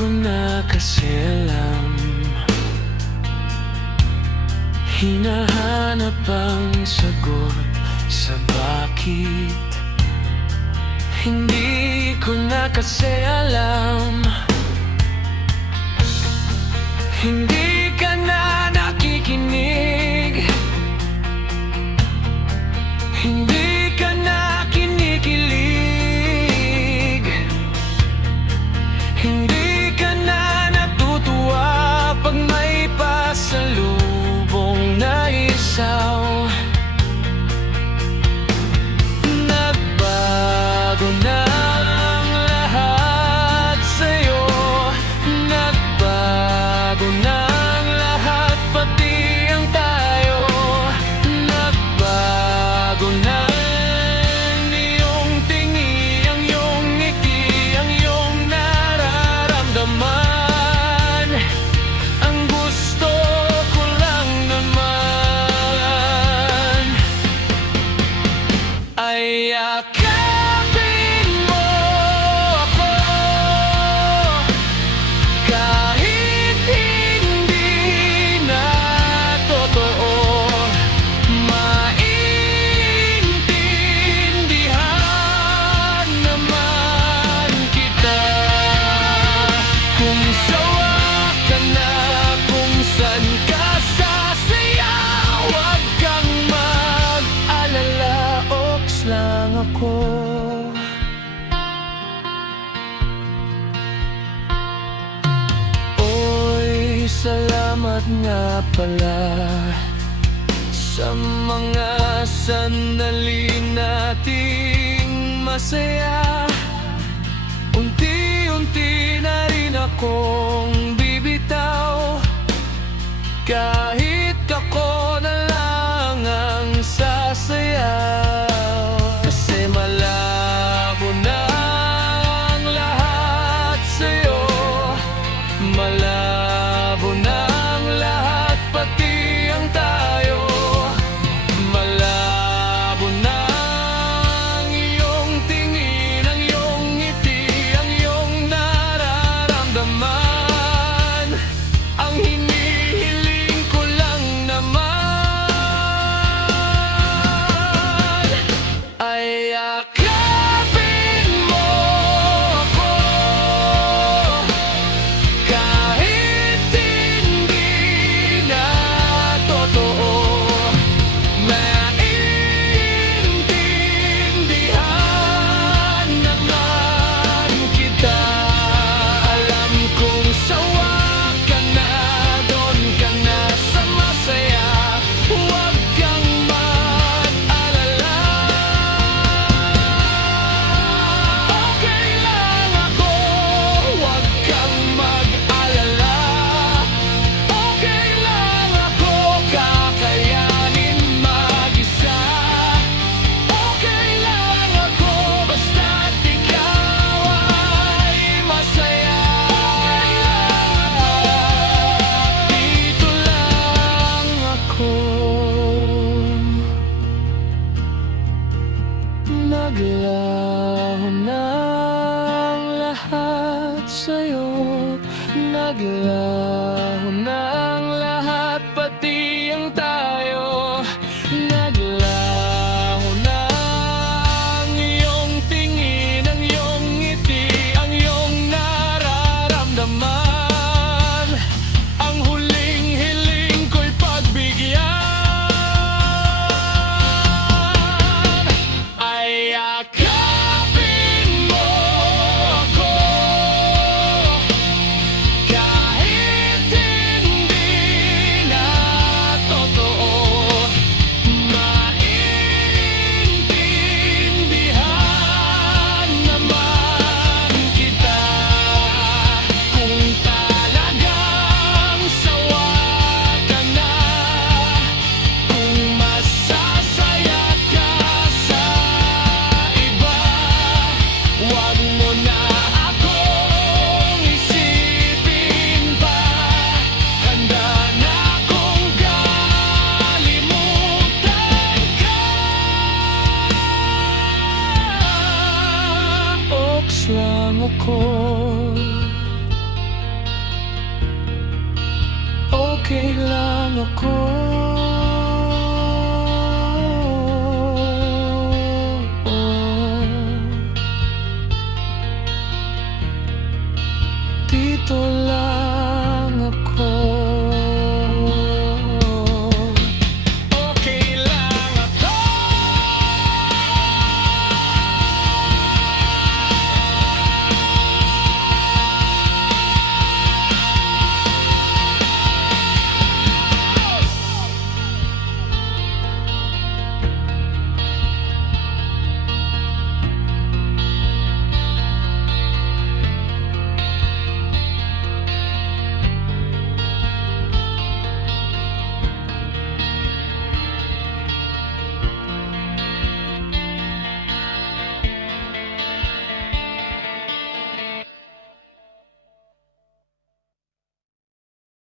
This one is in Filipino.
ko na kasi alam, hinahanap ang sagot sa bakit. Hindi ko na kasi alam, hindi ka na nakikinig, hindi ka na kinikilig, hindi ka na natutuwa pag may pasalubong na isaw. Nagbago na ang lahat sa'yo, nagbago na ang lahat, pati ang tayo. Nagbago na ang iyong tingi, ang iyong ngiti, ang iyong nararamdaman. Ang gusto ko lang naman ay yakapin mo ako, kahit hindi na totoo. Maintindihan naman kita kung sawa ka na, kung saan ka sasaya. Huwag kang mag-alala, oks lang ako. Oy, salamat nga pala sa mga sandali nating masaya. Unti-unti na rin akong bibitaw, kahit ako na lang ang sasayaw. Kasi malabo na ang lahat sa'yo, malabo na ang lahat, pati ang tayo. Malabo na ang iyong tingin, ang iyong ngiti, ang iyong nararamdaman. Ang hinihiling ko lang naman ay yakapin mo ako, kahit hindi na totoo. Maintindihan naman kita. Alam kong sawa ka na, doon ka na sa masaya. Huwag kang mag-alala, okay lang ako. Huwag kang mag-alala, okay lang ako. Kakayanin mag-isa, okay lang ako. Basta't ikaw ay masaya. Dito lang ako. Naglaho na ang lahat sa'yo, naglaho na ang lahat, pati ang tayo. Naglaho na ang iyong tingin, ang iyong ngiti, ang iyong nararamdaman. Ang huling hiling ko'y pagbigyan ay yakapin mo ako, kahit hindi na totoo. Maintindihan naman kita kung talagang sawa ka na, kung masasaya ka sa iba. Huwag mo na akong isipin pa, handa na akong kalimutan ka. Oks lang ako. lang ako